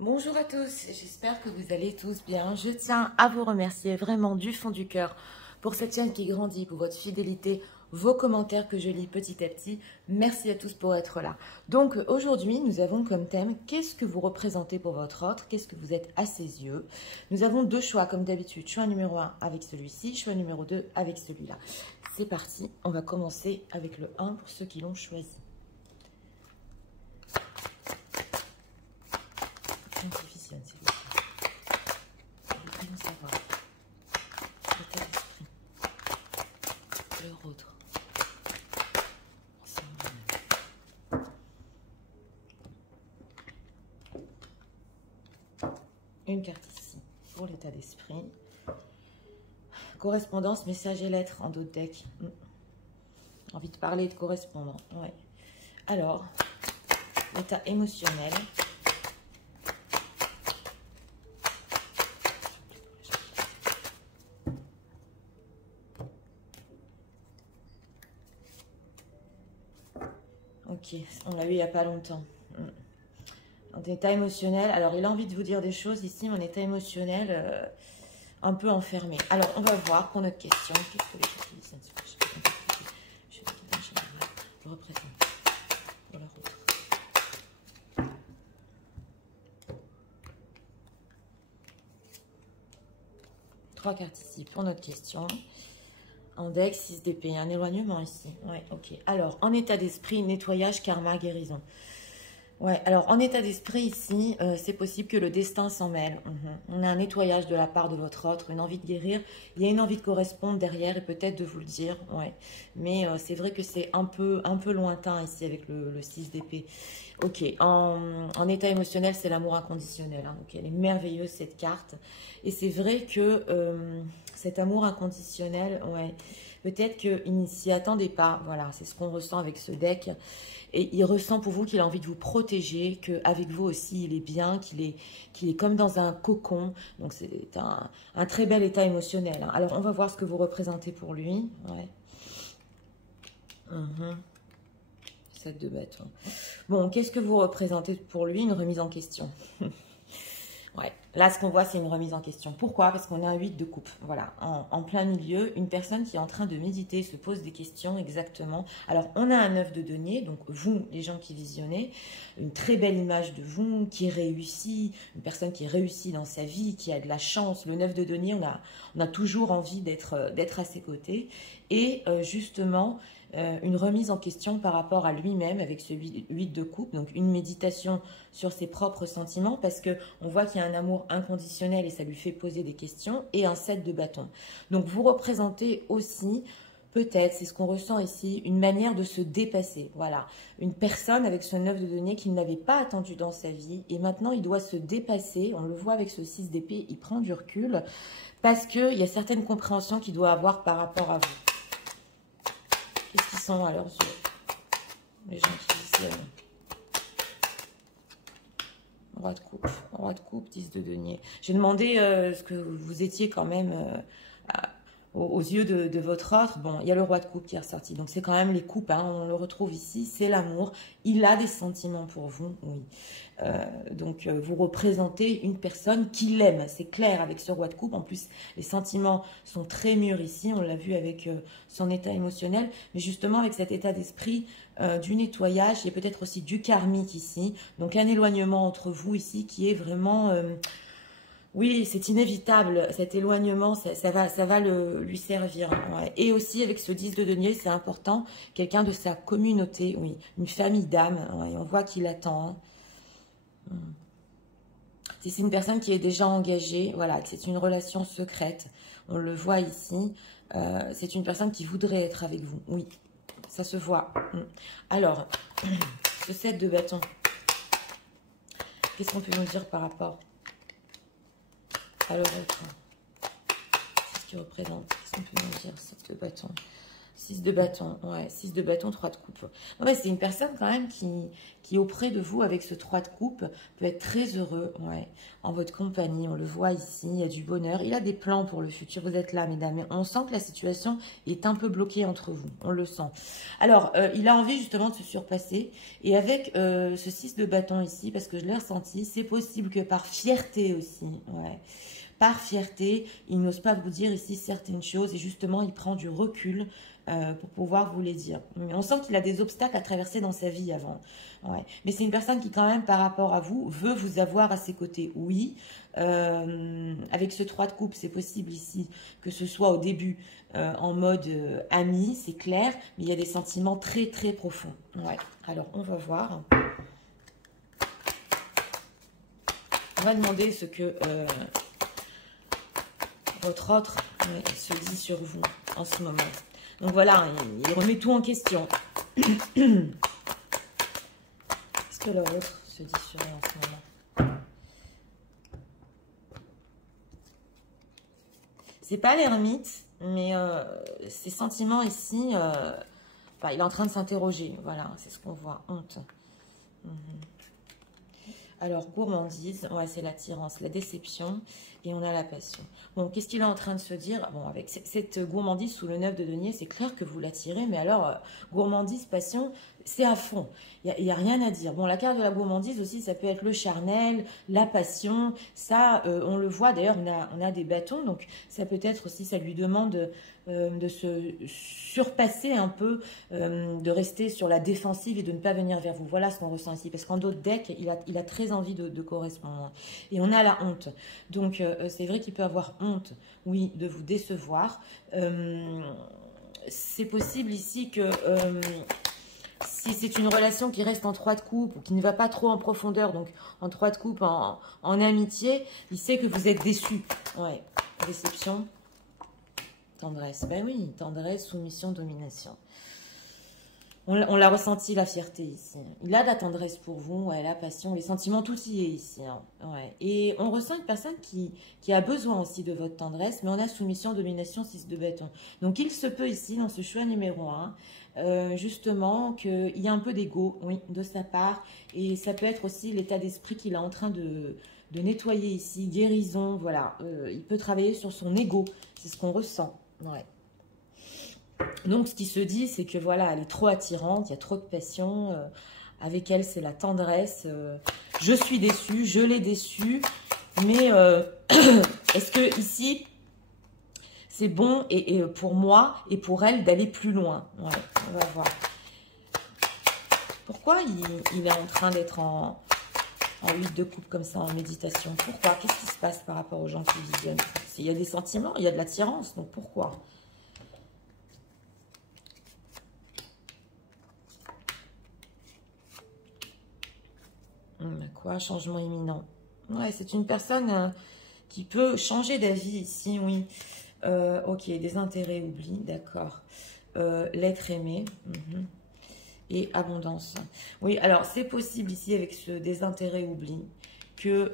Bonjour à tous, j'espère que vous allez tous bien. Je tiens à vous remercier vraiment du fond du cœur pour cette chaîne qui grandit, pour votre fidélité, vos commentaires que je lis petit à petit. Merci à tous pour être là. Donc aujourd'hui, nous avons comme thème « Qu'est-ce que vous représentez pour votre autre? Qu'est-ce que vous êtes à ses yeux ?» Nous avons deux choix comme d'habitude. Choix numéro 1 avec celui-ci, choix numéro 2 avec celui-là. C'est parti, on va commencer avec le 1 pour ceux qui l'ont choisi. Difficile, s'il vous plaît. Je veux bien savoir. L'état d'esprit. Leur autre. Une carte ici pour l'état d'esprit. Correspondance, message et lettres en d'autres decks. Envie de parler et de correspondre. Ouais. Alors, l'état émotionnel. Ok, on l'a eu il n'y a pas longtemps. En état émotionnel, alors il a envie de vous dire des choses ici, mon état émotionnel un peu enfermé. Alors on va voir pour notre question. Qu'est-ce que les gens disent? Je représente pour leur autre. Trois cartes ici pour notre question. Index, 6 d'épée, un éloignement ici. Ouais, ok. Alors, en état d'esprit, nettoyage, karma, guérison. Ouais, alors en état d'esprit ici, c'est possible que le destin s'en mêle. On a un nettoyage de la part de votre autre, une envie de guérir. Il y a une envie de correspondre derrière et peut-être de vous le dire. Ouais, mais c'est vrai que c'est un peu lointain ici avec le 6 d'épée. Ok, en état émotionnel, c'est l'amour inconditionnel. Hein. Donc elle est merveilleuse cette carte. Et c'est vrai que cet amour inconditionnel, ouais, peut-être qu'il ne s'y attendait pas. Voilà, c'est ce qu'on ressent avec ce deck. Et il ressent pour vous qu'il a envie de vous protéger, qu'avec vous aussi il est bien, qu'il est comme dans un cocon. Donc c'est un très bel état émotionnel. Hein. Alors on va voir ce que vous représentez pour lui. Ouais. 7 de bâton. Bon, qu'est-ce que vous représentez pour lui? Une remise en question. Ouais, là, ce qu'on voit, c'est une remise en question. Pourquoi? Parce qu'on a un 8 de coupe. Voilà, en plein milieu, une personne qui est en train de méditer, se pose des questions exactement. Alors, on a un 9 de denier, donc vous, les gens qui visionnez, une très belle image de vous, qui réussit, une personne qui réussit dans sa vie, qui a de la chance. Le 9 de denier, on a toujours envie d'être à ses côtés. Et justement, une remise en question par rapport à lui-même avec ce 8 de coupe, donc une méditation sur ses propres sentiments parce qu'on voit qu'il y a un amour inconditionnel et ça lui fait poser des questions, et un 7 de bâton. Donc vous représentez aussi, peut-être, c'est ce qu'on ressent ici, une manière de se dépasser. Voilà, une personne avec ce 9 de denier qu'il n'avait pas attendu dans sa vie et maintenant il doit se dépasser. On le voit avec ce 6 d'épée, il prend du recul parce qu'il y a certaines compréhensions qu'il doit avoir par rapport à vous. Qu'est-ce qu'ils sont à leurs yeux, les gens qui disent roi de coupe, 10 de denier. J'ai demandé ce que vous étiez quand même aux yeux de votre autre. Bon, il y a le roi de coupe qui est ressorti, donc c'est quand même les coupes, hein, on le retrouve ici, c'est l'amour. Il a des sentiments pour vous, oui. Donc vous représentez une personne qui l'aime, c'est clair avec ce roi de coupe. En plus les sentiments sont très mûrs ici, on l'a vu avec son état émotionnel, mais justement avec cet état d'esprit du nettoyage, il y a peut-être aussi du karmique ici, donc un éloignement entre vous ici qui est vraiment oui, c'est inévitable, cet éloignement, ça va lui servir. Ouais. Et aussi avec ce 10 de denier, c'est important, quelqu'un de sa communauté, oui, une famille d'âmes, ouais, on voit qu'il attend. Si c'est une personne qui est déjà engagée, voilà, que c'est une relation secrète, on le voit ici, c'est une personne qui voudrait être avec vous, oui, ça se voit. Alors, ce 7 de bâton, qu'est-ce qu'on peut nous dire par rapport à leur autre? Qu'est-ce qu'il représente? Qu'est-ce qu'on peut nous dire, 7 de bâton? 6 de bâton, ouais, 6 de bâton, 3 de coupe. Ouais, c'est une personne quand même qui auprès de vous, avec ce 3 de coupe, peut être très heureux, ouais, en votre compagnie. On le voit ici, il y a du bonheur. Il a des plans pour le futur, vous êtes là, mesdames. Mais on sent que la situation est un peu bloquée entre vous, on le sent. Alors, il a envie justement de se surpasser. Et avec ce 6 de bâton ici, parce que je l'ai ressenti, c'est possible que par fierté aussi, ouais. Par fierté, il n'ose pas vous dire ici certaines choses et justement, il prend du recul pour pouvoir vous les dire. Mais on sent qu'il a des obstacles à traverser dans sa vie avant. Ouais. Mais c'est une personne qui, quand même, par rapport à vous, veut vous avoir à ses côtés. Oui, avec ce 3 de coupe, c'est possible ici que ce soit au début en mode ami, c'est clair, mais il y a des sentiments très, très profonds. Ouais. Alors, on va voir. On va demander ce que votre autre se dit sur vous en ce moment. Donc voilà, il remet tout en question. Qu'est-ce que l'autre se dit sur elle en ce moment? C'est pas l'ermite, mais ses sentiments ici, enfin, il est en train de s'interroger. Voilà, c'est ce qu'on voit. Honte. Alors, gourmandise, ouais, c'est l'attirance, la déception, et on a la passion. Bon, qu'est-ce qu'il est en train de se dire? Bon, avec cette gourmandise sous le 9 de denier, c'est clair que vous l'attirez, mais alors, gourmandise, passion, c'est à fond. Il n'y a rien à dire. Bon, la carte de la gourmandise aussi, ça peut être le charnel, la passion, ça, on le voit, d'ailleurs, on a des bâtons, donc ça peut être aussi, ça lui demande de se surpasser un peu, de rester sur la défensive et de ne pas venir vers vous. Voilà ce qu'on ressent ici, parce qu'en d'autres decks, il a très envie de correspondre. Et on a la honte. Donc, c'est vrai qu'il peut avoir honte, oui, de vous décevoir. C'est possible ici que si c'est une relation qui reste en 3 de coupe ou qui ne va pas trop en profondeur, donc en 3 de coupe, en amitié, il sait que vous êtes déçu. Ouais, déception. Tendresse, ben oui, tendresse, soumission, domination. On l'a ressenti, la fierté ici. Il a de la tendresse pour vous, ouais, la passion, les sentiments, tout y est ici. Hein, ouais. Et on ressent une personne qui a besoin aussi de votre tendresse, mais on a soumission, domination, 6 de bâton. Donc il se peut ici, dans ce choix numéro 1, justement, qu'il y a un peu d'ego, oui, de sa part. Et ça peut être aussi l'état d'esprit qu'il est en train de nettoyer ici, guérison, voilà. Il peut travailler sur son ego, c'est ce qu'on ressent. Ouais. Donc, ce qui se dit, c'est que voilà, elle est trop attirante, il y a trop de passion. Avec elle, c'est la tendresse. Je suis déçue, je l'ai déçue. Mais est-ce que ici, c'est bon et pour moi et pour elle d'aller plus loin? Ouais, on va voir. Pourquoi il est en train d'être en 8 de coupe comme ça, en méditation? Pourquoi? Qu'est-ce qui se passe par rapport aux gens qui visionnent? Il y a des sentiments, il y a de l'attirance, donc pourquoi? Quoi? Changement imminent. Ouais, c'est une personne qui peut changer d'avis ici, oui. Ok, des intérêts, oubli, d'accord. L'être aimé. Et abondance. Oui, alors c'est possible ici avec ce désintérêt oubli que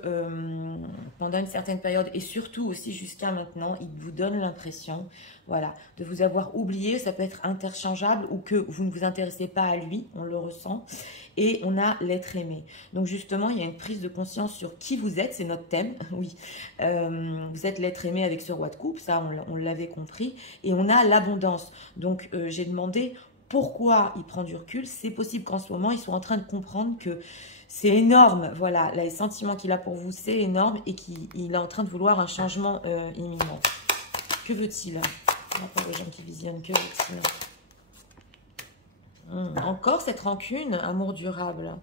pendant une certaine période et surtout aussi jusqu'à maintenant, il vous donne l'impression, voilà, de vous avoir oublié. Ça peut être interchangeable ou que vous ne vous intéressez pas à lui, on le ressent. Et on a l'être aimé. Donc justement, il y a une prise de conscience sur qui vous êtes, c'est notre thème, oui. Vous êtes l'être aimé avec ce roi de coupe, ça on l'avait compris. Et on a l'abondance. Donc j'ai demandé pourquoi il prend du recul. C'est possible qu'en ce moment, ils soient en train de comprendre que c'est énorme. Voilà, les sentiments qu'il a pour vous, c'est énorme et qu'il est en train de vouloir un changement imminent. Que veut-il? Par rapport aux gens qui visionnent, que veut-il? Encore cette rancune, amour durable.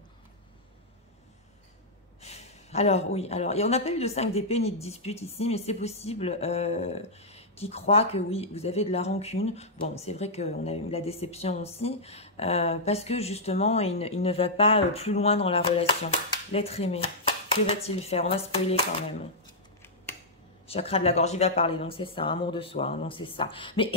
Alors, oui, alors, on n'a pas eu de 5 d'épée ni de dispute ici, mais c'est possible qui croit que oui, vous avez de la rancune. Bon, c'est vrai qu'on a eu la déception aussi, parce que justement, il ne va pas plus loin dans la relation. L'être aimé, que va-t-il faire? On va spoiler quand même. Chakra de la gorge, il va parler, donc c'est ça, amour de soi, hein, donc c'est ça. Mais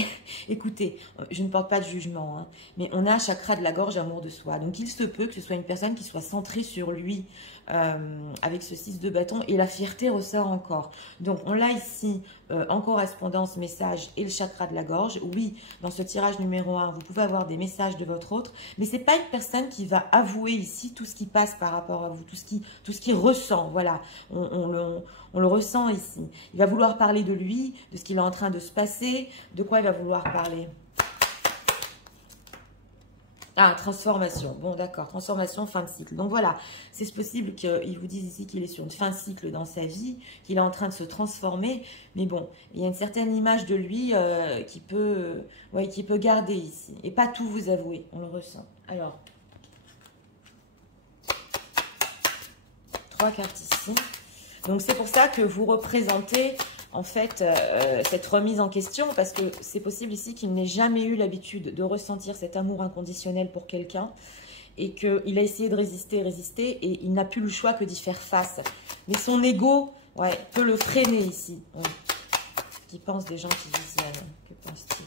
écoutez, je ne porte pas de jugement, hein, mais on a chakra de la gorge, amour de soi. Donc il se peut que ce soit une personne qui soit centrée sur lui, avec ce 6 de bâton et la fierté ressort encore. Donc on l'a ici en correspondance message et le chakra de la gorge. Oui, dans ce tirage numéro 1, vous pouvez avoir des messages de votre autre, mais c'est pas une personne qui va avouer ici tout ce qui passe par rapport à vous, tout ce qui ressent. Voilà, on le ressent ici. Il va vouloir parler de lui, de ce qu'il est en train de se passer. De quoi il va vouloir parler? Ah, transformation. Bon, d'accord. Transformation, fin de cycle. Donc voilà, c'est possible qu'il vous dise ici qu'il est sur une fin de cycle dans sa vie, qu'il est en train de se transformer. Mais bon, il y a une certaine image de lui qui peut garder ici. Et pas tout vous avouer, on le ressent. Alors, 3 cartes ici. Donc c'est pour ça que vous représentez en fait cette remise en question, parce que c'est possible ici qu'il n'ait jamais eu l'habitude de ressentir cet amour inconditionnel pour quelqu'un et qu'il a essayé de résister et il n'a plus le choix que d'y faire face. Mais son ego peut le freiner ici. Qu'y pensent des gens qui visionnent? Que pense-t-il?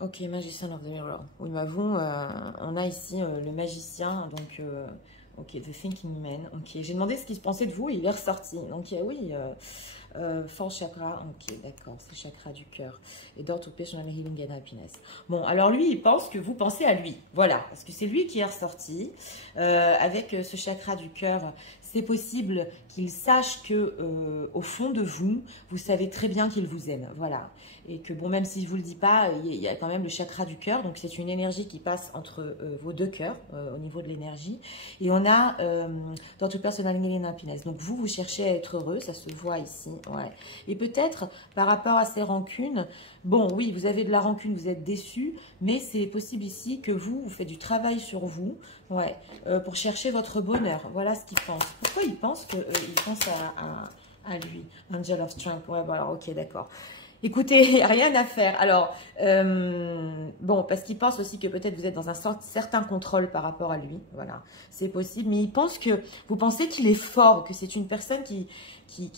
Ok, Magician of the Mirror. Oui, mais vous, on a ici le magicien, donc, ok, The Thinking Man. Ok, j'ai demandé ce qu'il se pensait de vous, il est ressorti. Donc, oui, Fourth Chakra, ok, d'accord, c'est le chakra du cœur. Et Door to Personal Healing and Happiness. Bon, alors lui, il pense que vous pensez à lui, voilà, parce que c'est lui qui est ressorti. Avec ce chakra du cœur, c'est possible qu'il sache que, au fond de vous, vous savez très bien qu'il vous aime, voilà. Et que bon, même si je ne vous le dis pas, il y a quand même le chakra du cœur, donc c'est une énergie qui passe entre vos deux cœurs, au niveau de l'énergie. Et on a dans tout personal healing and happiness. Donc vous cherchez à être heureux, ça se voit ici, ouais. Et peut-être par rapport à ces rancunes, bon, oui, vous avez de la rancune, vous êtes déçu, mais c'est possible ici que vous faites du travail sur vous, ouais, pour chercher votre bonheur. Voilà ce qu'il pense. Pourquoi il pense qu'il pense à lui? Angel of Strength, ouais, bon, alors ok, d'accord. Écoutez, rien à faire. Alors, bon, parce qu'il pense aussi que peut-être vous êtes dans un certain contrôle par rapport à lui. Voilà, c'est possible. Mais il pense que vous pensez qu'il est fort, que c'est une personne qui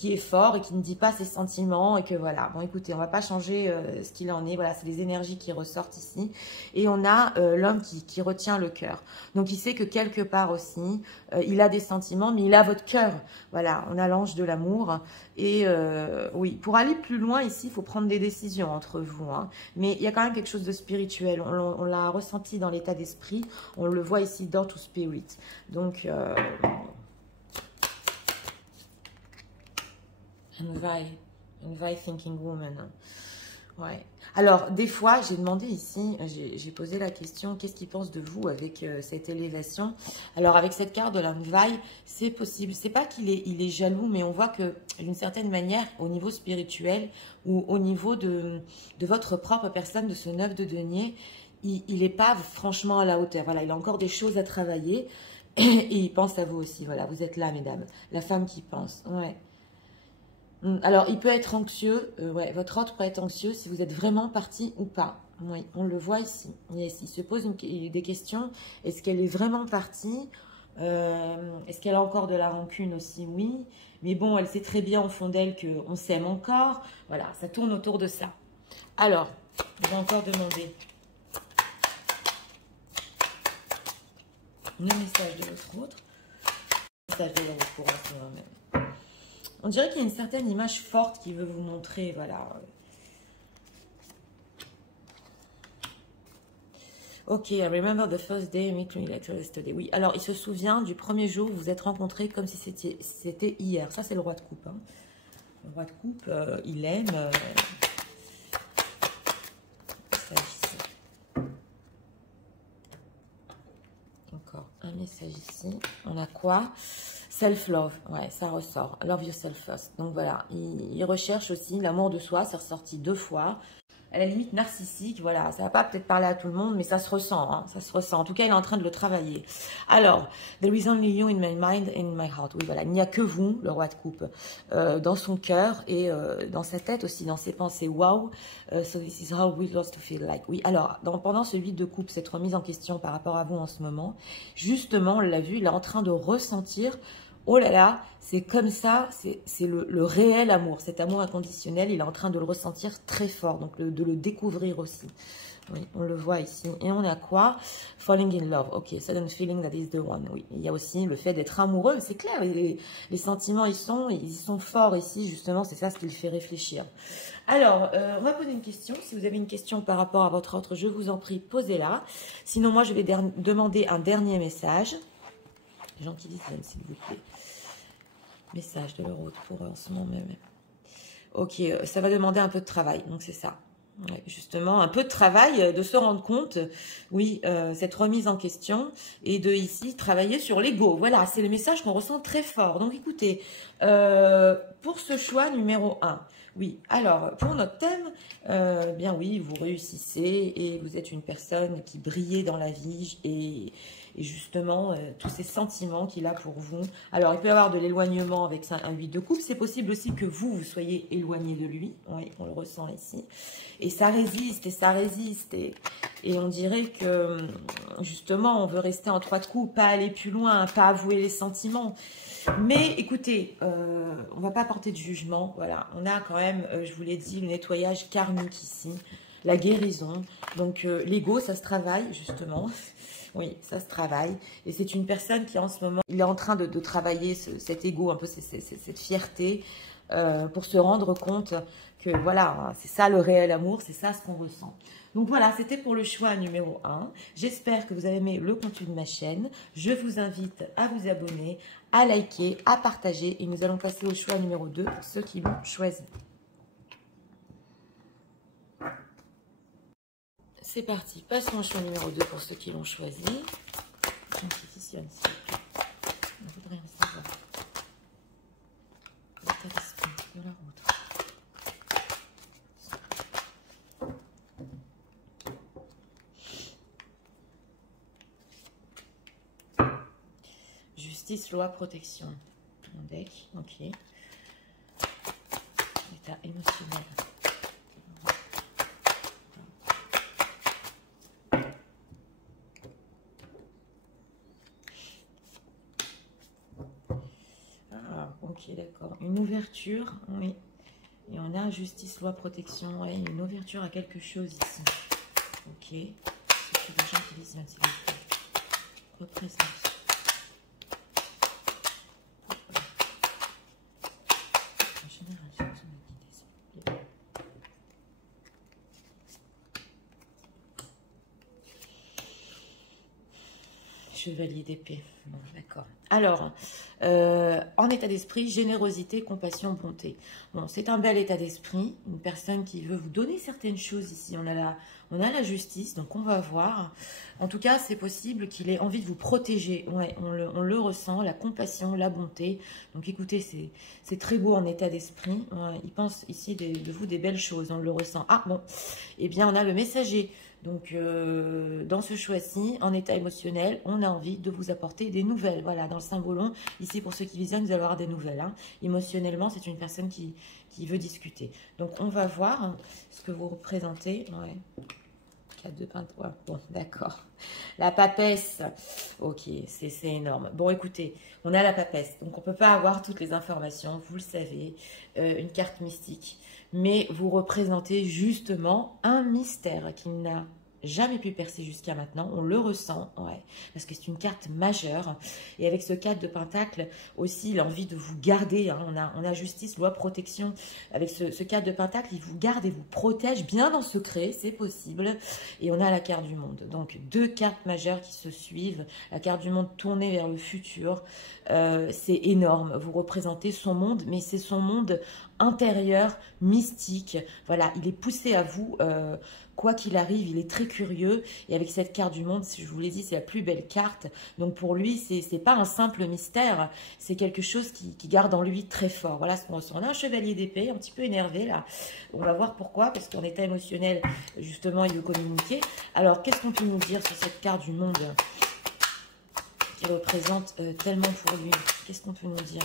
est fort et qui ne dit pas ses sentiments. Et que voilà, bon, écoutez, on ne va pas changer ce qu'il en est. Voilà, c'est les énergies qui ressortent ici. Et on a l'homme qui retient le cœur. Donc, il sait que quelque part aussi, il a des sentiments, mais il a votre cœur. Voilà, on a l'ange de l'amour. Et oui, pour aller plus loin ici, il faut prendre des décisions entre vous. Hein. Mais il y a quand même quelque chose de spirituel. On l'a ressenti dans l'état d'esprit. On le voit ici, Door to Spirit. Donc, Envy Thinking Woman. Ouais. Alors, des fois, j'ai demandé ici, j'ai posé la question, qu'est-ce qu'il pense de vous avec cette élévation? Alors, avec cette carte de l'Envy, c'est possible. C'est pas qu'il est jaloux, mais on voit que, d'une certaine manière, au niveau spirituel ou au niveau de votre propre personne, de ce 9 de denier, il n'est pas franchement à la hauteur. Voilà, il a encore des choses à travailler et il pense à vous aussi. Voilà, vous êtes là, mesdames. La femme qui pense. Ouais. Alors, il peut être anxieux, ouais, votre autre peut être anxieux si vous êtes vraiment parti ou pas. Oui, on le voit ici. Yes, il se pose des questions. Est-ce qu'elle est vraiment partie? Est-ce qu'elle a encore de la rancune aussi? Oui. Mais bon, elle sait très bien au fond d'elle qu'on s'aime encore. Voilà, ça tourne autour de ça. Alors, je vais encore demander le message de votre autre. Le message de votre courant, c'est moi-même. On dirait qu'il y a une certaine image forte qui veut vous montrer, voilà. Ok, I remember the first day we met yesterday. Oui, alors il se souvient du premier jour où vous vous êtes rencontrés comme si c'était hier. Ça, c'est le roi de coupe. Hein. Le roi de coupe, il aime. Encore un message ici. On a quoi? Self-love, ouais, ça ressort. Love yourself first. Donc voilà, il recherche aussi l'amour de soi, c'est ressorti 2 fois. À la limite narcissique, voilà, ça va pas peut-être parler à tout le monde, mais ça se ressent, hein, ça se ressent. En tout cas, il est en train de le travailler. Alors, there is only you in my mind and in my heart. Oui, voilà, il n'y a que vous, le roi de coupe, dans son cœur et dans sa tête aussi, dans ses pensées. Wow, so this is how we lost to feel like. Oui, alors, pendant ce 8 de coupe, cette remise en question par rapport à vous en ce moment, justement, on l'a vu, il est en train de ressentir oh là là, c'est comme ça, c'est le réel amour. Cet amour inconditionnel, il est en train de le ressentir très fort, donc de le découvrir aussi. Oui, on le voit ici. Et on a quoi? Falling in love. Ok, sudden feeling that is the one. Oui, il y a aussi le fait d'être amoureux. C'est clair, les sentiments, ils sont forts ici, justement. C'est ça ce qui le fait réfléchir. Alors, on va poser une question. Si vous avez une question par rapport à votre autre, je vous en prie, posez-la. Sinon, moi, je vais demander un dernier message. Les gens qui disent, s'il vous plaît. Message de l'euro pour eux en ce moment même. Ok, ça va demander un peu de travail. Donc, c'est ça. Ouais, justement, un peu de travail, de se rendre compte, oui, cette remise en question et de ici travailler sur l'ego. Voilà, c'est le message qu'on ressent très fort. Donc écoutez, pour ce choix numéro 1, oui, alors pour notre thème, bien oui, vous réussissez et vous êtes une personne qui brillait dans la vie et justement tous ces sentiments qu'il a pour vous. Alors il peut y avoir de l'éloignement avec un 8 de coupe, c'est possible aussi que vous soyez éloigné de lui, oui, on le ressent ici. Et ça résiste, et ça résiste, et on dirait que, justement, on veut rester en 3 de coups, pas aller plus loin, pas avouer les sentiments. Mais écoutez, on ne va pas porter de jugement, voilà. On a quand même, je vous l'ai dit, le nettoyage karmique ici, la guérison. Donc l'ego, ça se travaille, justement. Oui, ça se travaille. Et c'est une personne qui, en ce moment, il est en train de travailler cet ego, un peu cette fierté, pour se rendre compte que voilà, c'est ça le réel amour, c'est ça ce qu'on ressent. Donc voilà, c'était pour le choix numéro 1. J'espère que vous avez aimé le contenu de ma chaîne. Je vous invite à vous abonner, à liker, à partager. Et nous allons passer au choix numéro 2 pour ceux qui l'ont choisi. C'est parti, passons au choix numéro 2 pour ceux qui l'ont choisi. J'inquisitionne, s'il vous plaît. On voudrait en savoir. L'état d'esprit de la route. Justice, loi, protection. Mon deck, ok. État émotionnel. Ah, ok, d'accord. Une ouverture, oui. Et on a justice, loi, protection. Oui, une ouverture à quelque chose ici. Ok. C'est des gens qui visionnent, s'il vous plaît. Représente. Chevalier d'épée. Bon, d'accord. Alors, en état d'esprit, générosité, compassion, bonté. Bon, c'est un bel état d'esprit. Une personne qui veut vous donner certaines choses ici. On a la justice, donc on va voir. En tout cas, c'est possible qu'il ait envie de vous protéger. Ouais, on le ressent, la compassion, la bonté. Donc écoutez, c'est très beau en état d'esprit. Ouais, il pense ici de vous des belles choses. On le ressent. Ah bon, eh bien on a le messager. Donc, dans ce choix-ci, en état émotionnel, on a envie de vous apporter des nouvelles. Voilà, dans le symbolon, ici, pour ceux qui visionnent, vous allez avoir des nouvelles. Hein. Émotionnellement, c'est une personne qui veut discuter. Donc, on va voir hein, ce que vous représentez. Ouais. 4 de pentacle. Bon, d'accord. La papesse. Ok, c'est énorme. Bon, écoutez, on a la papesse. Donc, on ne peut pas avoir toutes les informations. Vous le savez. Une carte mystique. Mais vous représentez justement un mystère qui n'a jamais pu percer jusqu'à maintenant. On le ressent, ouais, parce que c'est une carte majeure. Et avec ce 4 de pentacle, aussi, il a envie de vous garder. Hein. On a justice, loi, protection. Avec ce 4 de pentacle, il vous garde et vous protège bien en secret, c'est possible. Et on a la carte du monde. Donc, 2 cartes majeures qui se suivent. La carte du monde tournée vers le futur. C'est énorme. Vous représentez son monde, mais c'est son monde intérieur, mystique. Voilà, il est poussé à vous. Quoi qu'il arrive, il est très curieux. Et avec cette carte du monde, si je vous l'ai dit, c'est la plus belle carte. Donc pour lui, c'est pas un simple mystère. C'est quelque chose qui garde en lui très fort. Voilà ce qu'on ressent. On a un chevalier d'épée, un petit peu énervé là. On va voir pourquoi. Parce qu'en état émotionnel, justement, il veut communiquer. Alors, qu'est-ce qu'on peut nous dire sur cette carte du monde qui représente tellement pour lui? Qu'est-ce qu'on peut nous dire?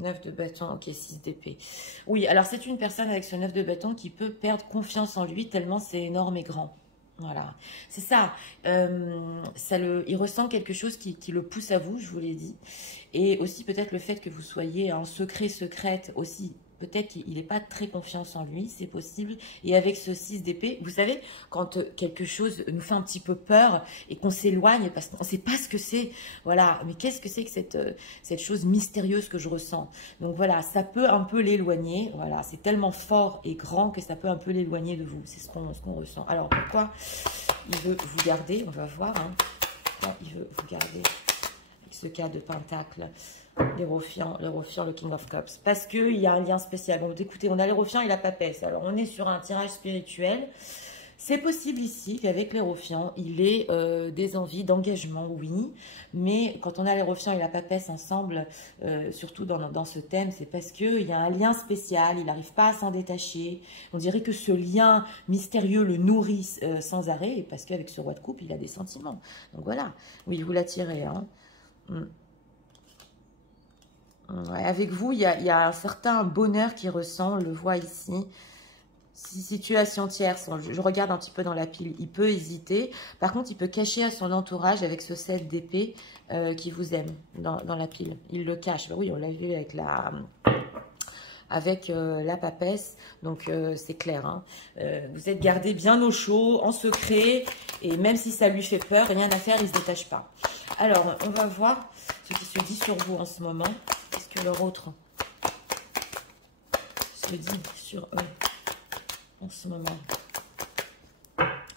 9 de bâton, ok, 6 d'épée. Oui, alors c'est une personne avec ce 9 de bâton qui peut perdre confiance en lui tellement c'est énorme et grand. Voilà, c'est ça. Il ressent quelque chose qui le pousse à vous, je vous l'ai dit. Et aussi peut-être le fait que vous soyez en secrète aussi. Peut-être qu'il n'est pas très confiance en lui, c'est possible. Et avec ce 6 d'épée, vous savez, quand quelque chose nous fait un petit peu peur et qu'on s'éloigne parce qu'on ne sait pas ce que c'est, voilà, mais qu'est-ce que c'est que cette chose mystérieuse que je ressens? Donc voilà, ça peut un peu l'éloigner, voilà, c'est tellement fort et grand que ça peut un peu l'éloigner de vous, c'est ce qu'on ressent. Alors pourquoi il veut vous garder? On va voir, hein. Pourquoi il veut vous garder avec ce cas de pentacle? L'Hérophant, le King of Cups. Parce qu'il y a un lien spécial. Bon, écoutez, on a l'Hérophant et la Papesse. Alors, on est sur un tirage spirituel. C'est possible ici qu'avec l'Hérophant, il ait des envies d'engagement, oui. Mais quand on a l'Hérophant et la Papesse ensemble, surtout dans ce thème, c'est parce qu'il y a un lien spécial. Il n'arrive pas à s'en détacher. On dirait que ce lien mystérieux le nourrit sans arrêt. Et parce qu'avec ce roi de coupe, il a des sentiments. Donc voilà. Oui, vous l'attirez, hein. Ouais, avec vous, il y a un certain bonheur qu'il ressent, on le voit ici. Situation tierce, je regarde un petit peu dans la pile, il peut hésiter. Par contre, il peut cacher à son entourage avec ce 7 d'épée qui vous aime dans la pile. Il le cache. Ben oui, on l'a vu avec la Papesse, donc c'est clair. Hein. Vous êtes gardé bien au chaud, en secret, et même si ça lui fait peur, rien à faire, il ne se détache pas. Alors, on va voir ce qui se dit sur vous en ce moment. Qu'est-ce que leur autre se dit sur eux en ce moment?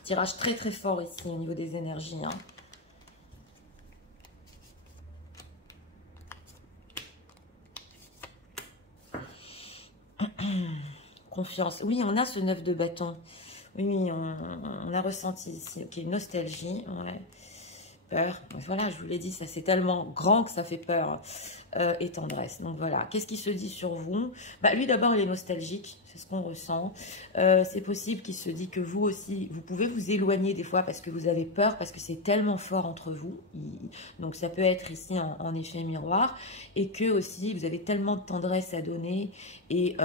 Tirage très très fort ici au niveau des énergies. Hein. Confiance. Oui, on a ce 9 de bâton. Oui, on a ressenti ici. Ok, nostalgie. Ouais. Peur. Voilà, je vous l'ai dit, ça c'est tellement grand que ça fait peur. Et tendresse. Donc voilà, qu'est-ce qui se dit sur vous? Bah, lui d'abord il est nostalgique, c'est ce qu'on ressent. C'est possible qu'il se dit que vous aussi, vous pouvez vous éloigner des fois parce que vous avez peur, parce que c'est tellement fort entre vous. Donc ça peut être ici en effet miroir. Et que aussi vous avez tellement de tendresse à donner. Et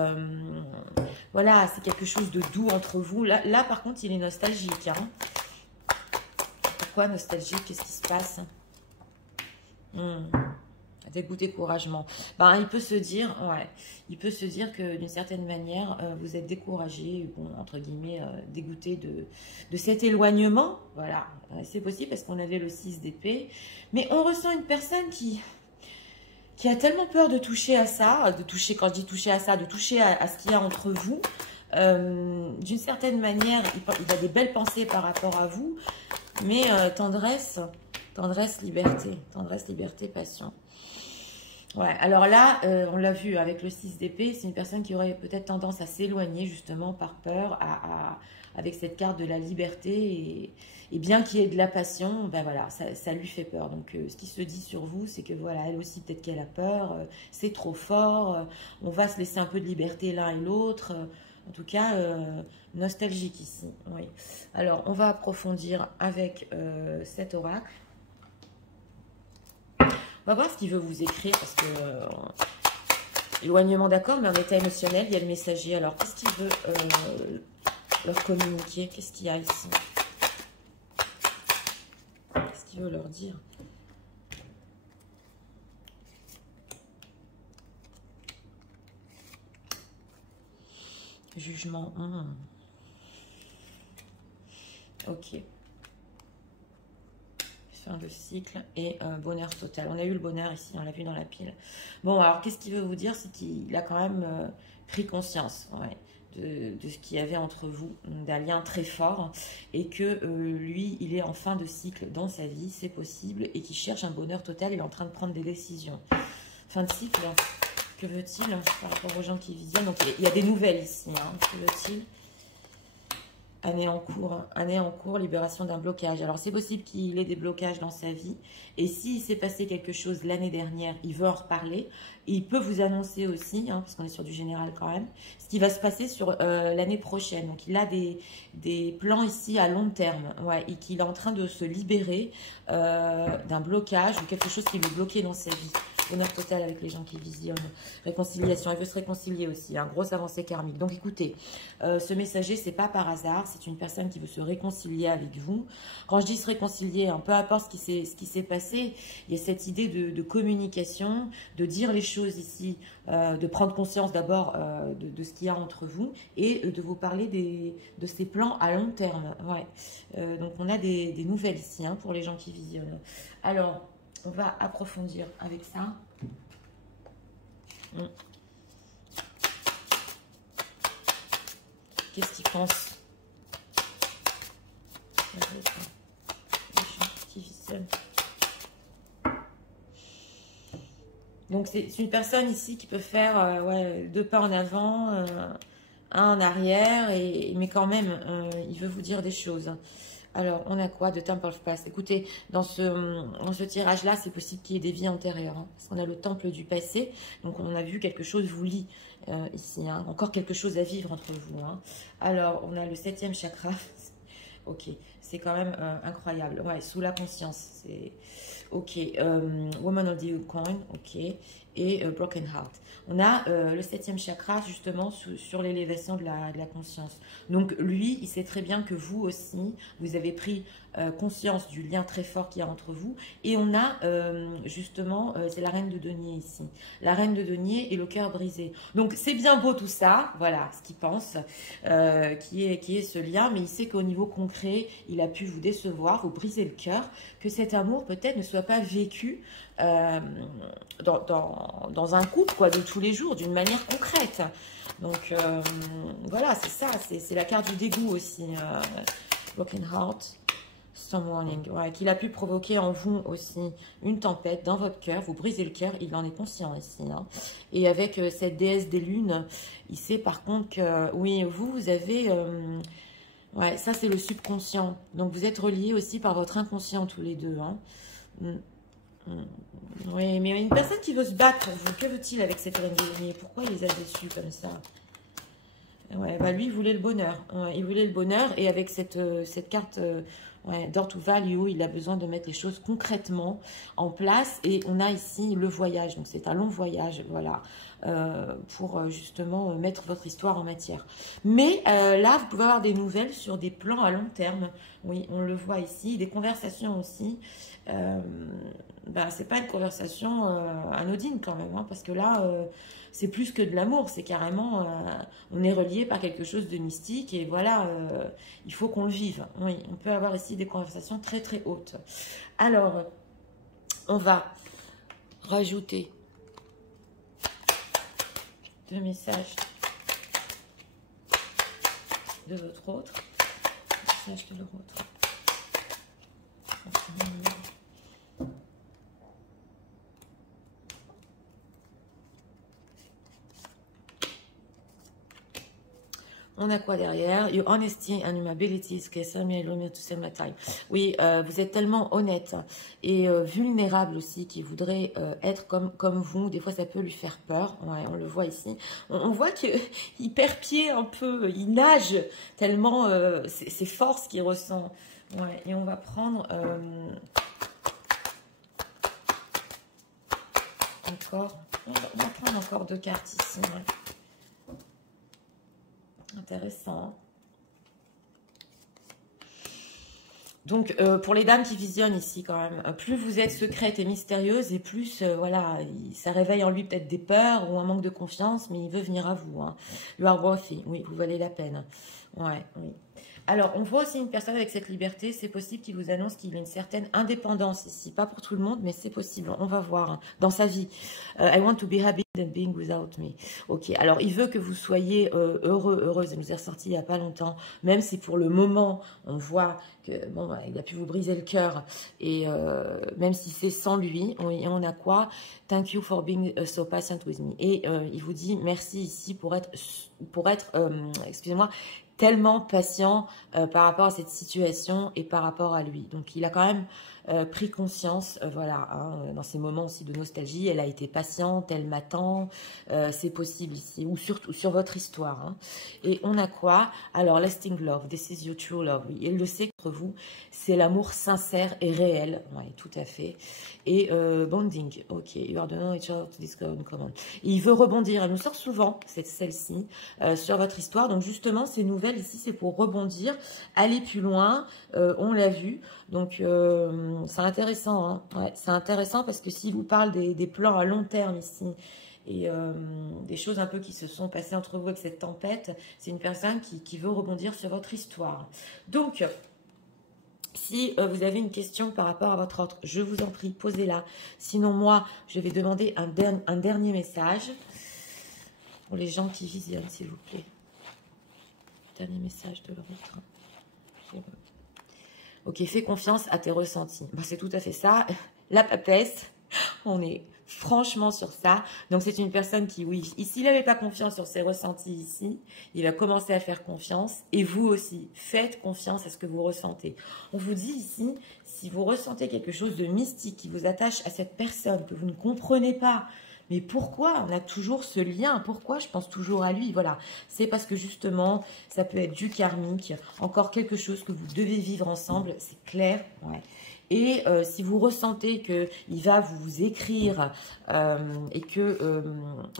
voilà, c'est quelque chose de doux entre vous. Là par contre il est nostalgique. Hein. Pourquoi nostalgique? Qu'est-ce qui se passe? Dégoût, découragement. Ben, il peut se dire, ouais, il peut se dire que d'une certaine manière, vous êtes découragé, bon, entre guillemets, dégoûté de cet éloignement. Voilà, c'est possible parce qu'on avait le 6 d'épée. Mais on ressent une personne qui a tellement peur de toucher à ça, quand je dis toucher à ça, de toucher à ce qu'il y a entre vous. D'une certaine manière, il a des belles pensées par rapport à vous, mais tendresse, liberté, passion. Ouais, alors là, on l'a vu avec le 6 d'épée, c'est une personne qui aurait peut-être tendance à s'éloigner justement par peur avec cette carte de la liberté et bien qu'il y ait de la passion, ben voilà, ça lui fait peur. Donc ce qui se dit sur vous, c'est que voilà, elle aussi peut-être qu'elle a peur, c'est trop fort, on va se laisser un peu de liberté l'un et l'autre. En tout cas, nostalgique ici. Oui. Alors, on va approfondir avec cet oracle. On va voir ce qu'il veut vous écrire parce que éloignement d'accord, mais en état émotionnel, il y a le messager. Alors, qu'est-ce qu'il veut leur communiquer? Qu'est-ce qu'il y a ici? Qu'est-ce qu'il veut leur dire? Jugement. Ok. Fin de cycle et bonheur total. On a eu le bonheur ici, on l'a vu dans la pile. Bon, alors qu'est-ce qu'il veut vous dire? C'est qu'il a quand même pris conscience de ce qu'il y avait entre vous, d'un lien très fort, et que lui, il est en fin de cycle dans sa vie, c'est possible, et qu'il cherche un bonheur total, il est en train de prendre des décisions. Fin de cycle, que veut-il par rapport aux gens qui visionnent? Donc il y a des nouvelles ici, hein. Que veut-il? Année en cours, libération d'un blocage. Alors, c'est possible qu'il ait des blocages dans sa vie. Et s'il s'est passé quelque chose l'année dernière, il veut en reparler. Et il peut vous annoncer aussi, hein, parce qu'on est sur du général quand même, ce qui va se passer sur l'année prochaine. Donc, il a des plans ici à long terme. Ouais, et qu'il est en train de se libérer d'un blocage ou quelque chose qui le bloquait dans sa vie. bonheur total avec les gens qui visionnent. Réconciliation, il veut se réconcilier aussi, hein, grosse avancée karmique. Donc écoutez, ce messager, c'est pas par hasard, c'est une personne qui veut se réconcilier avec vous. Quand je dis se réconcilier, hein, peu importe ce qui s'est passé, il y a cette idée de communication, de dire les choses ici, de prendre conscience d'abord de ce qu'il y a entre vous et de vous parler de ces plans à long terme. Ouais. Donc on a des nouvelles ici, hein, pour les gens qui visionnent. Alors, on va approfondir avec ça. Qu'est-ce qu'ils pensent? Donc c'est une personne ici qui peut faire ouais, 2 pas en avant, un en arrière, mais quand même, il veut vous dire des choses. Alors, on a quoi de Temple of Past? Écoutez, dans ce tirage-là, c'est possible qu'il y ait des vies antérieures. Hein, parce qu'on a le temple du passé. Donc, on a vu quelque chose vous lie ici. Hein, encore quelque chose à vivre entre vous. Hein. Alors, on a le 7e chakra. Ok, c'est quand même incroyable. Ouais, sous la conscience. C'est ok. Woman of the Coin. Ok. Et Broken Heart. On a le 7e chakra justement sur l'élévation de la conscience. Donc lui, il sait très bien que vous aussi, vous avez pris conscience du lien très fort qu'il y a entre vous. Et on a justement, c'est la reine de denier ici. La reine de denier et le cœur brisé. Donc c'est bien beau tout ça, voilà ce qu'il pense, qui est ce lien. Mais il sait qu'au niveau concret, il a pu vous décevoir, vous briser le cœur, que cet amour peut-être ne soit pas vécu dans un couple quoi, de tous les jours, d'une manière concrète. Donc voilà, c'est ça, c'est la carte du dégoût aussi. Broken Heart, Storm Warning, ouais, qu'il a pu provoquer en vous aussi une tempête dans votre cœur, vous brisez le cœur, il en est conscient ici. Hein. Et avec cette déesse des lunes, il sait par contre que, oui, vous avez... ouais, ça c'est le subconscient. Donc vous êtes reliés aussi par votre inconscient tous les deux. Hein. Oui, mais une personne qui veut se battre pour vous, que veut-il avec cette reine de denier? Pourquoi il les a déçus comme ça? Ouais, bah lui, il voulait le bonheur. Il voulait le bonheur et avec cette carte ouais, Door to Value, il a besoin de mettre les choses concrètement en place. Et on a ici le voyage. Donc c'est un long voyage, voilà, pour justement mettre votre histoire en matière. Mais là, vous pouvez avoir des nouvelles sur des plans à long terme. Oui, on le voit ici. Des conversations aussi. Ben, c'est pas une conversation anodine quand même, hein, parce que là, c'est plus que de l'amour, c'est carrément, on est relié par quelque chose de mystique et voilà, il faut qu'on le vive. Oui, on peut avoir ici des conversations très très hautes. Alors, on va rajouter 2 messages de votre autre, message de leur autre. On a quoi derrière? Your honesty and your abilities, oui, vous êtes tellement honnête et vulnérable aussi qu'il voudrait être comme vous. Des fois, ça peut lui faire peur. Ouais, on le voit ici. On voit qu'il perd pied un peu, il nage tellement ces forces qu'il ressent. Ouais, et on va prendre encore, on va prendre encore 2 cartes ici. Ouais. Intéressant. Donc, pour les dames qui visionnent ici, quand même, plus vous êtes secrète et mystérieuse, et plus, voilà, ça réveille en lui peut-être des peurs ou un manque de confiance, mais il veut venir à vous. Hein. You are worthy. Oui, vous valez la peine. Ouais, oui. Alors, on voit aussi une personne avec cette liberté. C'est possible qu'il vous annonce qu'il a une certaine indépendance ici. Pas pour tout le monde, mais c'est possible. On va voir hein, dans sa vie. I want to be happy than being without me. Ok, alors il veut que vous soyez heureux, heureuse. Il nous est ressorti il n'y a pas longtemps. Même si pour le moment, on voit que bon, bah, il a pu vous briser le cœur. Et même si c'est sans lui, on a quoi? Thank you for being so patient with me. Et il vous dit merci ici pour être excusez-moi, tellement patient par rapport à cette situation et par rapport à lui. Donc, il a quand même pris conscience, voilà, hein, dans ces moments aussi de nostalgie, elle a été patiente, elle m'attend, c'est possible ici, ou surtout sur votre histoire. Hein. Et on a quoi? Alors, lasting love, this is your true love, oui, elle le sait contre vous, c'est l'amour sincère et réel, oui, tout à fait. Et bonding, ok, you are the each other to discover common. Il veut rebondir, elle nous sort souvent, c'est celle-ci, sur votre histoire, donc justement, ces nouvelles ici, c'est pour rebondir, aller plus loin, on l'a vu, donc c'est intéressant, hein. Ouais, c'est intéressant parce que s'il vous parle des plans à long terme ici, et des choses un peu qui se sont passées entre vous avec cette tempête, c'est une personne qui veut rebondir sur votre histoire. Donc, si vous avez une question par rapport à votre autre, je vous en prie, posez-la. Sinon, moi, je vais demander un dernier message pour les gens qui visionnent, s'il vous plaît. Dernier message de l'autre. Ok, fais confiance à tes ressentis. Ben, c'est tout à fait ça. La papesse, on est franchement sur ça. Donc, c'est une personne qui, oui, s'il n'avait pas confiance sur ses ressentis ici, il va commencer à faire confiance. Et vous aussi, faites confiance à ce que vous ressentez. On vous dit ici, si vous ressentez quelque chose de mystique qui vous attache à cette personne, que vous ne comprenez pas, mais pourquoi on a toujours ce lien? Pourquoi je pense toujours à lui? Voilà, c'est parce que justement, ça peut être du karmique, encore quelque chose que vous devez vivre ensemble, c'est clair. Ouais. Et si vous ressentez qu'il va vous écrire et que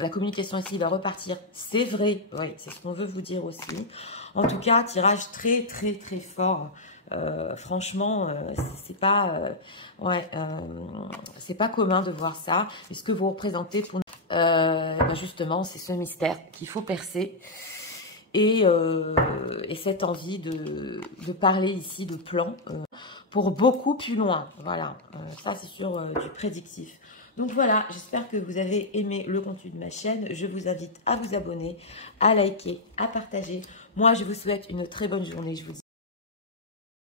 la communication ici va repartir, c'est vrai, oui, c'est ce qu'on veut vous dire aussi. En tout cas, tirage très, très, très fort. Franchement, c'est pas, c'est pas commun de voir ça. Et ce que vous représentez, pour ben justement, c'est ce mystère qu'il faut percer. Et cette envie de parler ici de plan pour beaucoup plus loin. Voilà, ça c'est sur du prédictif. Donc voilà, j'espère que vous avez aimé le contenu de ma chaîne. Je vous invite à vous abonner, à liker, à partager. Moi, je vous souhaite une très bonne journée. Je vous dis